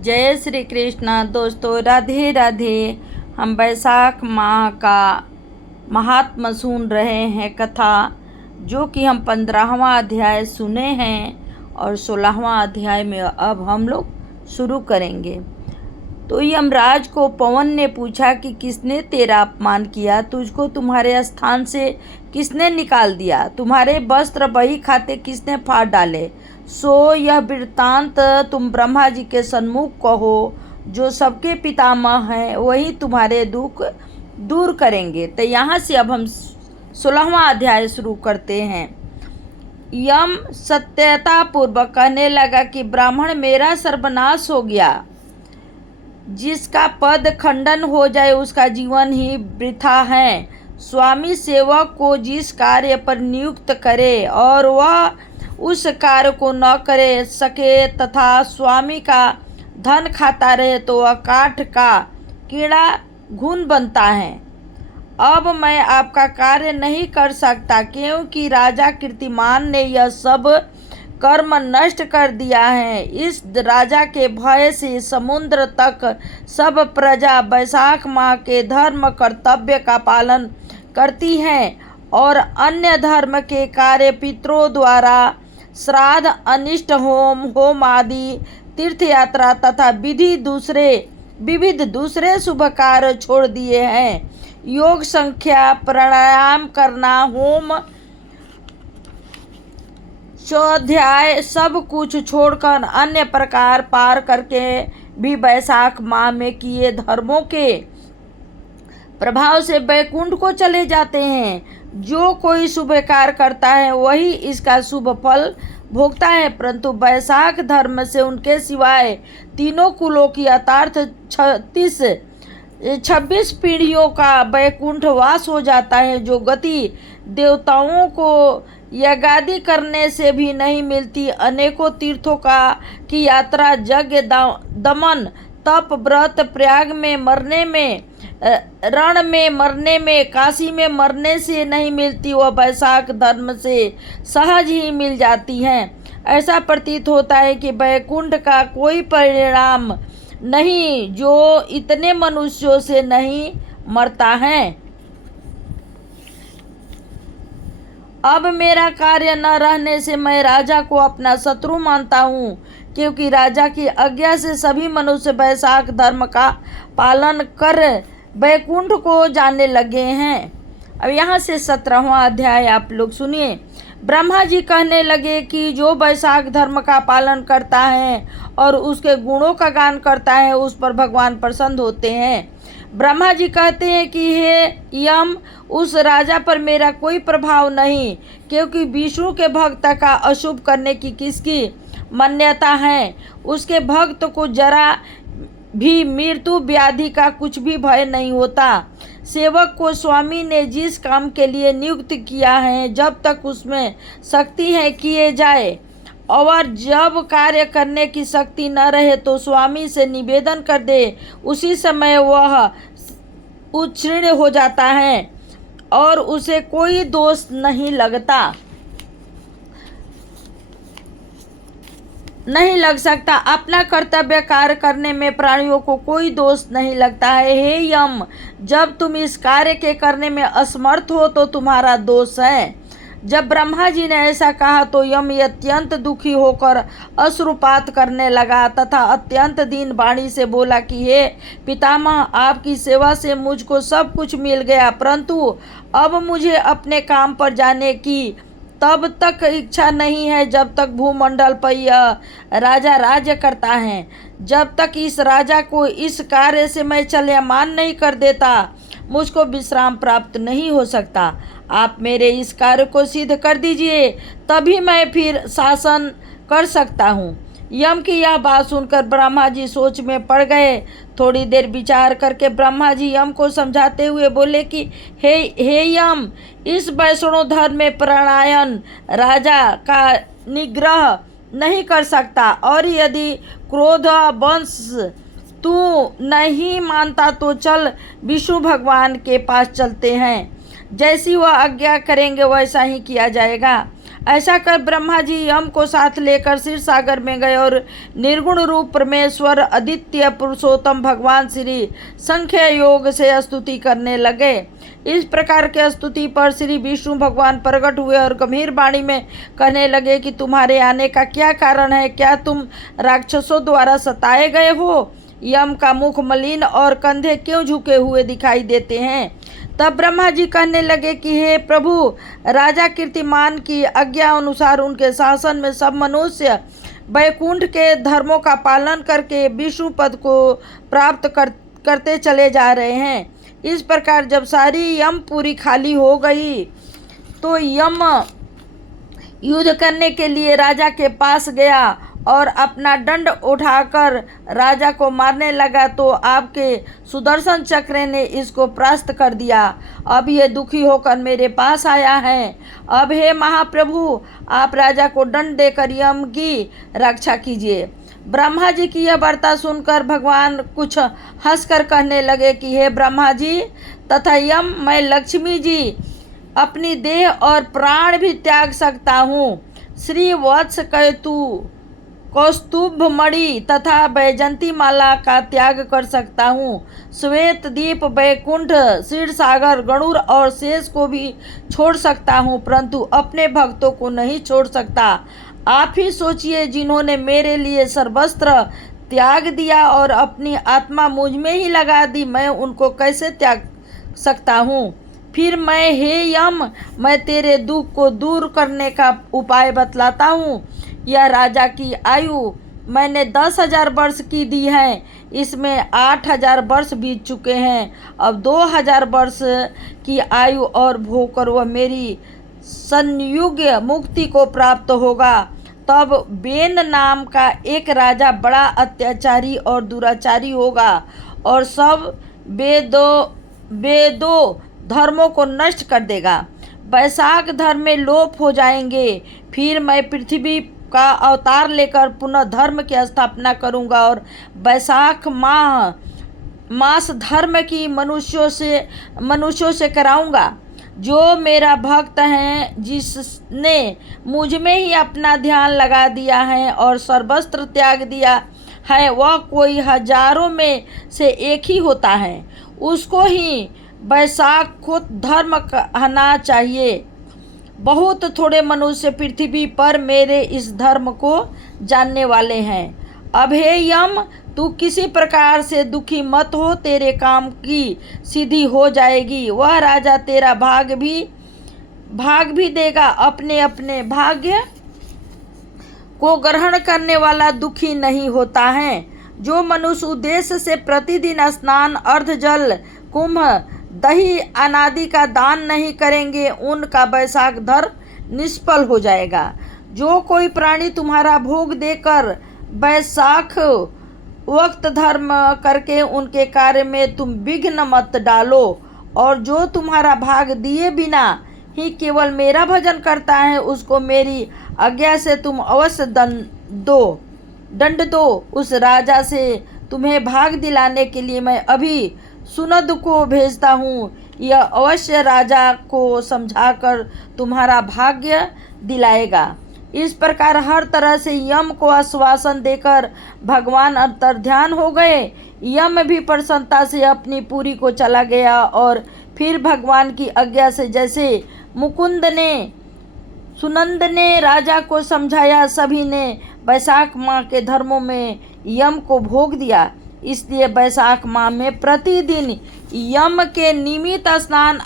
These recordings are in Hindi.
जय श्री कृष्ण। दोस्तों राधे राधे। हम वैशाख माह का महात्म सुन रहे हैं कथा, जो कि हम 15वां अध्याय सुने हैं और 16वां अध्याय में अब हम लोग शुरू करेंगे। तो यमराज को पवन ने पूछा कि किसने तेरा अपमान किया, तुझको तुम्हारे स्थान से किसने निकाल दिया, तुम्हारे वस्त्र बही खाते किसने फाड़ डाले। सो यह वृत्तांत तुम ब्रह्मा जी के सन्मुख कहो, जो सबके पितामह हैं, वही तुम्हारे दुख दूर करेंगे। तो यहाँ से अब हम 16वां अध्याय शुरू करते हैं। यम सत्यता पूर्वक कहने लगा कि ब्राह्मण मेरा सर्वनाश हो गया, जिसका पद खंडन हो जाए उसका जीवन ही वृथा है। स्वामी सेवक को जिस कार्य पर नियुक्त करे और वह उस कार्य को न करे सके तथा स्वामी का धन खाता रहे, तो वह काठ का कीड़ा घुन बनता है। अब मैं आपका कार्य नहीं कर सकता, क्योंकि राजा कीर्तिमान ने यह सब कर्म नष्ट कर दिया है। इस राजा के भय से समुद्र तक सब प्रजा वैशाख माह के धर्म कर्तव्य का पालन करती है और अन्य धर्म के कार्य पितरों द्वारा श्राद्ध, अनिष्ट होम आदि तीर्थ यात्रा तथा विविध दूसरे शुभ कार्य छोड़ दिए हैं। योग, संख्या, प्राणायाम करना, होम, स्वाध्याय सब कुछ छोड़कर अन्य प्रकार पार करके भी वैशाख माह में किए धर्मों के प्रभाव से वैकुंठ को चले जाते हैं। जो कोई शुभ कार्य करता है वही इसका शुभ फल भोगता है, परंतु वैशाख धर्म से उनके सिवाय तीनों कुलों की यथार्थ 26 पीढ़ियों का वैकुंठ वास हो जाता है, जो गति देवताओं को यज्ञादि करने से भी नहीं मिलती। अनेकों तीर्थों की यात्रा, यज्ञ, दमन, तप, व्रत, प्रयाग में मरने में, रण में मरने में, काशी में मरने से नहीं मिलती, वह वैशाख धर्म से सहज ही मिल जाती हैं। ऐसा प्रतीत होता है कि वैकुंठ का कोई परिणाम नहीं जो इतने मनुष्यों से नहीं मरता है। अब मेरा कार्य न रहने से मैं राजा को अपना शत्रु मानता हूँ, क्योंकि राजा की आज्ञा से सभी मनुष्य वैशाख धर्म का पालन कर वैकुंठ को जाने लगे हैं। अब यहाँ से 17वां अध्याय आप लोग सुनिए। ब्रह्मा जी कहने लगे कि जो वैशाख धर्म का पालन करता है और उसके गुणों का गान करता है, उस पर भगवान प्रसन्न होते हैं। ब्रह्मा जी कहते हैं कि हे यम, उस राजा पर मेरा कोई प्रभाव नहीं, क्योंकि विष्णु के भक्त का अशुभ करने की किसकी मान्यता है। उसके भक्त को जरा भी मृत्यु व्याधि का कुछ भी भय नहीं होता। सेवक को स्वामी ने जिस काम के लिए नियुक्त किया है, जब तक उसमें शक्ति है किए जाए, और जब कार्य करने की शक्ति न रहे तो स्वामी से निवेदन कर दे, उसी समय वह उत्तीर्ण हो जाता है और उसे कोई दोष नहीं लग सकता। अपना कर्तव्य कार्य करने में प्राणियों को कोई दोष नहीं लगता है। हे यम, जब तुम इस कार्य के करने में असमर्थ हो तो तुम्हारा दोष है। जब ब्रह्मा जी ने ऐसा कहा तो यम अत्यंत दुखी होकर अश्रुपात करने लगा तथा अत्यंत दीन वाणी से बोला कि हे पितामह, आपकी सेवा से मुझको सब कुछ मिल गया, परंतु अब मुझे अपने काम पर जाने की तब तक इच्छा नहीं है जब तक भूमंडल पर यह राजा राज्य करता है। जब तक इस राजा को इस कार्य से मैं चलयमान नहीं कर देता, मुझको विश्राम प्राप्त नहीं हो सकता। आप मेरे इस कार्य को सिद्ध कर दीजिए, तभी मैं फिर शासन कर सकता हूँ। यम की यह बात सुनकर ब्रह्मा जी सोच में पड़ गए। थोड़ी देर विचार करके ब्रह्मा जी यम को समझाते हुए बोले कि हे यम, इस वैष्णव धर्म में प्राणायन राजा का निग्रह नहीं कर सकता, और यदि क्रोध वंश तू नहीं मानता तो चल विष्णु भगवान के पास चलते हैं। जैसी वह आज्ञा करेंगे वैसा ही किया जाएगा। ऐसा कर ब्रह्मा जी यम को साथ लेकर क्षीर सागर में गए और निर्गुण रूप परमेश्वर अद्वितीय पुरुषोत्तम भगवान श्री संख्य योग से स्तुति करने लगे। इस प्रकार के स्तुति पर श्री विष्णु भगवान प्रकट हुए और गंभीर वाणी में कहने लगे कि तुम्हारे आने का क्या कारण है? क्या तुम राक्षसों द्वारा सताए गए हो? यम का मुख मलिन और कंधे क्यों झुके हुए दिखाई देते हैं? तब ब्रह्मा जी कहने लगे कि हे प्रभु, राजा कीर्तिमान की आज्ञा अनुसार उनके शासन में सब मनुष्य वैकुंठ के धर्मों का पालन करके विष्णु पद को प्राप्त करते चले जा रहे हैं। इस प्रकार जब सारी यमपुरी खाली हो गई तो यम युद्ध करने के लिए राजा के पास गया और अपना दंड उठाकर राजा को मारने लगा, तो आपके सुदर्शन चक्र ने इसको परास्त कर दिया। अब ये दुखी होकर मेरे पास आया है। अब हे महाप्रभु, आप राजा को दंड देकर यम की रक्षा कीजिए। ब्रह्मा जी की यह वार्ता सुनकर भगवान कुछ हंसकर कहने लगे कि हे ब्रह्मा जी तथा यम, मैं लक्ष्मी जी अपनी देह और प्राण भी त्याग सकता हूँ। श्री वत्स केतु कौस्तुभ मणि तथा बैजंती माला का त्याग कर सकता हूँ। श्वेत दीप, बैकुंठ, क्षीर सागर, गणुर और शेष को भी छोड़ सकता हूँ, परंतु अपने भक्तों को नहीं छोड़ सकता। आप ही सोचिए, जिन्होंने मेरे लिए सर्वस्त्र त्याग दिया और अपनी आत्मा मुझ में ही लगा दी, मैं उनको कैसे त्याग सकता हूँ? फिर हे यम, मैं तेरे दुख को दूर करने का उपाय बतलाता हूँ। यह राजा की आयु मैंने 10,000 वर्ष की दी है, इसमें 8,000 वर्ष बीत चुके हैं। अब 2,000 वर्ष की आयु और भोग कर वह मेरी संयुग मुक्ति को प्राप्त होगा। तब बेन नाम का एक राजा बड़ा अत्याचारी और दुराचारी होगा और सब वेदों धर्मों को नष्ट कर देगा। वैशाख धर्म में लोप हो जाएंगे। फिर मैं पृथ्वी का अवतार लेकर पुनः धर्म की स्थापना करूंगा और वैशाख मास धर्म की मनुष्यों से कराऊंगा। जो मेरा भक्त है, जिसने मुझ में ही अपना ध्यान लगा दिया है और सर्वस्त्र त्याग दिया है, वह कोई हजारों में से एक ही होता है। उसको ही वैशाख खुद धर्म कहना चाहिए। बहुत थोड़े मनुष्य पृथ्वी पर मेरे इस धर्म को जानने वाले हैं। अब हे यम, तू किसी प्रकार से दुखी मत हो, तेरे काम की सिद्धि हो जाएगी। वह राजा तेरा भाग भी देगा। अपने अपने भाग्य को ग्रहण करने वाला दुखी नहीं होता है। जो मनुष्य उद्देश्य से प्रतिदिन स्नान, अर्ध जल, कुंभ, दही अनादि का दान नहीं करेंगे, उनका वैशाख धर्म निष्फल हो जाएगा। जो कोई प्राणी तुम्हारा भोग देकर वैशाख वक्त धर्म करके उनके कार्य में तुम विघ्न मत डालो, और जो तुम्हारा भाग दिए बिना ही केवल मेरा भजन करता है, उसको मेरी आज्ञा से तुम अवश्य दंड दो। उस राजा से तुम्हें भाग दिलाने के लिए मैं अभी सुनद को भेजता हूँ। यह अवश्य राजा को समझाकर तुम्हारा भाग्य दिलाएगा। इस प्रकार हर तरह से यम को आश्वासन देकर भगवान अंतर्ध्यान हो गए। यम भी प्रसन्नता से अपनी पुरी को चला गया और फिर भगवान की आज्ञा से जैसे सुनंद ने राजा को समझाया, सभी ने वैशाख माह के धर्मों में यम को भोग दिया। इसलिए वैशाख माह में प्रतिदिन यम के निमित्त स्नान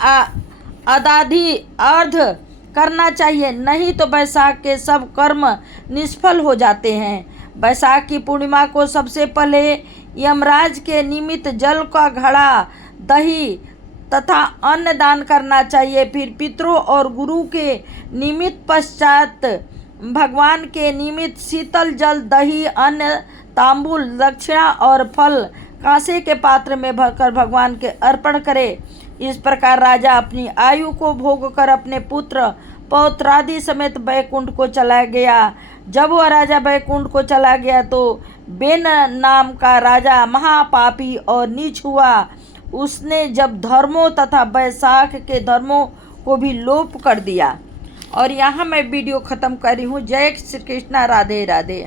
आदि अर्ध करना चाहिए, नहीं तो वैशाख के सब कर्म निष्फल हो जाते हैं। वैशाख की पूर्णिमा को सबसे पहले यमराज के निमित्त जल का घड़ा, दही तथा अन्न दान करना चाहिए। फिर पितरों और गुरु के निमित्त पश्चात भगवान के निमित्त शीतल जल, दही, अन्न, तांबूल, दक्षिणा और फल कांसे के पात्र में भरकर भगवान के अर्पण करे। इस प्रकार राजा अपनी आयु को भोग कर अपने पुत्र पौत्रादि समेत बैकुंठ को चला गया। जब वह राजा बैकुंठ को चला गया तो बेन नाम का राजा महापापी और नीच हुआ। उसने जब धर्मों तथा वैशाख के धर्मों को भी लोप कर दिया। और यहाँ मैं वीडियो ख़त्म कर रही हूँ। जय श्री कृष्णा, राधे राधे।